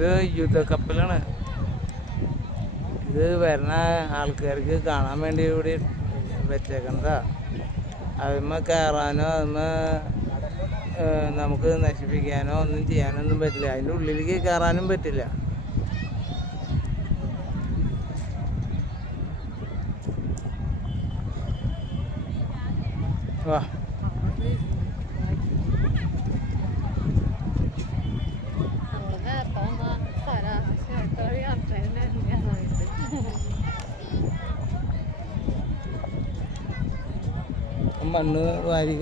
ഇത് യുദ്ധക്കപ്പലാണ്. ഇത് വരുന്ന ആൾക്കാർക്ക് കാണാൻ വേണ്ടി കൂടി വെച്ചേക്കണതാ അതിന്മ കയറാനോ അതിന്മ നമുക്ക് നശിപ്പിക്കാനോ ഒന്നും ചെയ്യാനൊന്നും പറ്റില്ല. അതിന്റെ ഉള്ളിലേക്ക് കയറാനും പറ്റില്ല. വാ. ഞങ്ങളായിട്ട് മണ്ണ് വാരി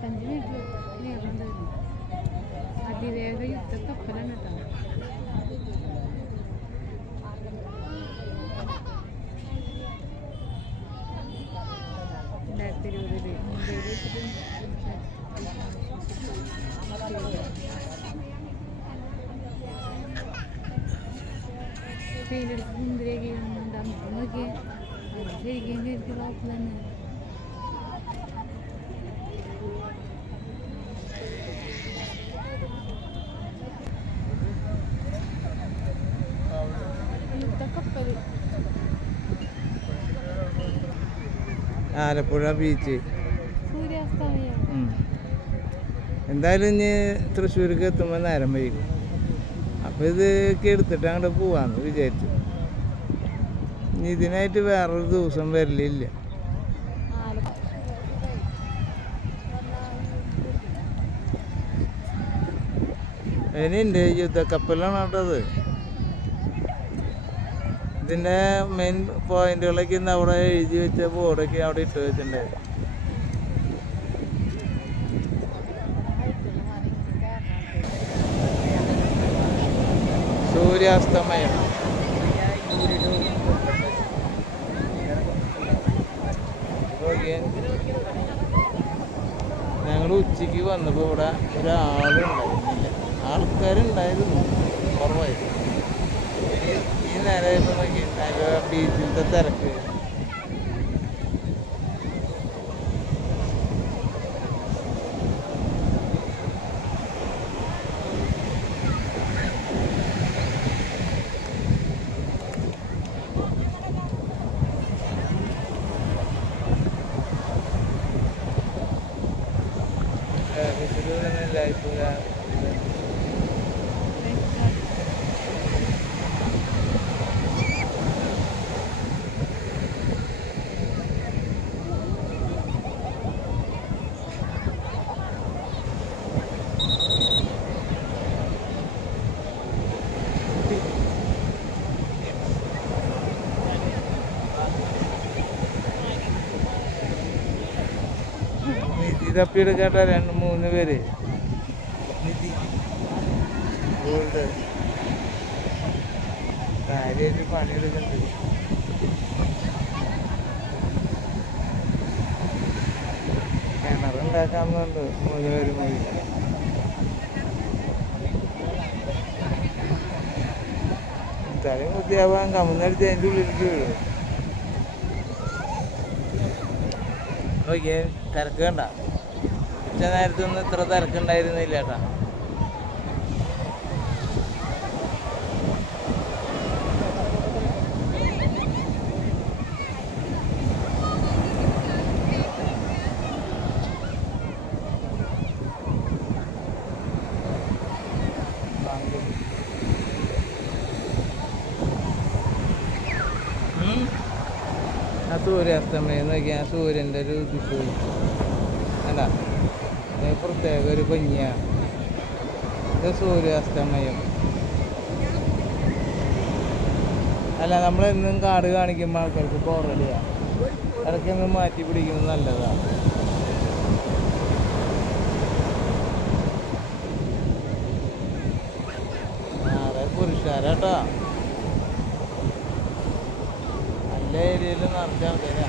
పంచమి ఇరవై అది వేగ యుద్ధతో ఫలనట Şeyler bunun direği yanından bunu giy. Şey gelir gibi ablanır. Alappuzha beach. എന്തായാലും ഇനി തൃശ്ശൂർക്ക് എത്തുമ്പോൾ നേരം വൈകും. അപ്പോൾ ഇതൊക്കെ എടുത്തിട്ട് അങ്ങോട്ട് പോവാന്ന് വിചാരിച്ചു. ഇനി ഇതിനായിട്ട് വേറൊരു ദിവസം വരലില്ല. അതിനുണ്ട് യുദ്ധക്കപ്പലാണ് കേട്ടത് ഇതിന്റെ മെയിൻ പോയിന്റുകളൊക്കെ ഇന്ന് അവിടെ എഴുതി വെച്ച ബോർഡൊക്കെ അവിടെ ഇട്ട് വെച്ചിട്ടുണ്ടായിരുന്നു സൂര്യാസ്തമയം. ഞങ്ങൾ ഉച്ചയ്ക്ക് വന്നപ്പോൾ ഇവിടെ ഒരാളുണ്ടായിരുന്നില്ല. ആൾക്കാരുണ്ടായിരുന്നു. കുറവായിരുന്നു. ഈ- ഈ നേരമായപ്പോൾ നോക്കി നല്ല ബീച്ചിലത്തെ തിരക്ക് ബീച്ചിൽ തന്നെ എല്ലാവർക്കും നിധി തപ്പിയെടുക്കട്ടെ രണ്ട് മൂന്ന് പേര്. കിണറുണ്ടാക്കാന്നുണ്ട് മൂന്ന് പേര് മതി തലയും കുത്തിയാവാൻ കമ്മുന്നടിച്ച് അതിന്റെ ഉള്ളിലേക്ക് വീഴും. ഓക്കെ തിരക്ക് കണ്ട. ഉച്ച നേരത്തൊന്നും ഇത്ര തിരക്കുണ്ടായിരുന്നില്ല. ആ സൂര്യാസ്തമയം നോക്കിയാൽ സൂര്യന്റെ ഒരു ഇത് ചോദിച്ചു അല്ല പ്രത്യേക ഒരു ഭംഗിയാണ്. ഇത് സൂര്യാസ്തമയം. അല്ല നമ്മൾ എന്നും കാട് കാണിക്കുമ്പോൾ ആൾക്കാർക്ക് കുറവില്ല ഇടയ്ക്ക് ഒന്ന് മാറ്റി പിടിക്കുന്നത് നല്ലതാണ്. ആരെ പുരുഷാരാട്ടോ. നല്ല ഏരിയയിൽ നിറച്ച ആൾക്കാരാ.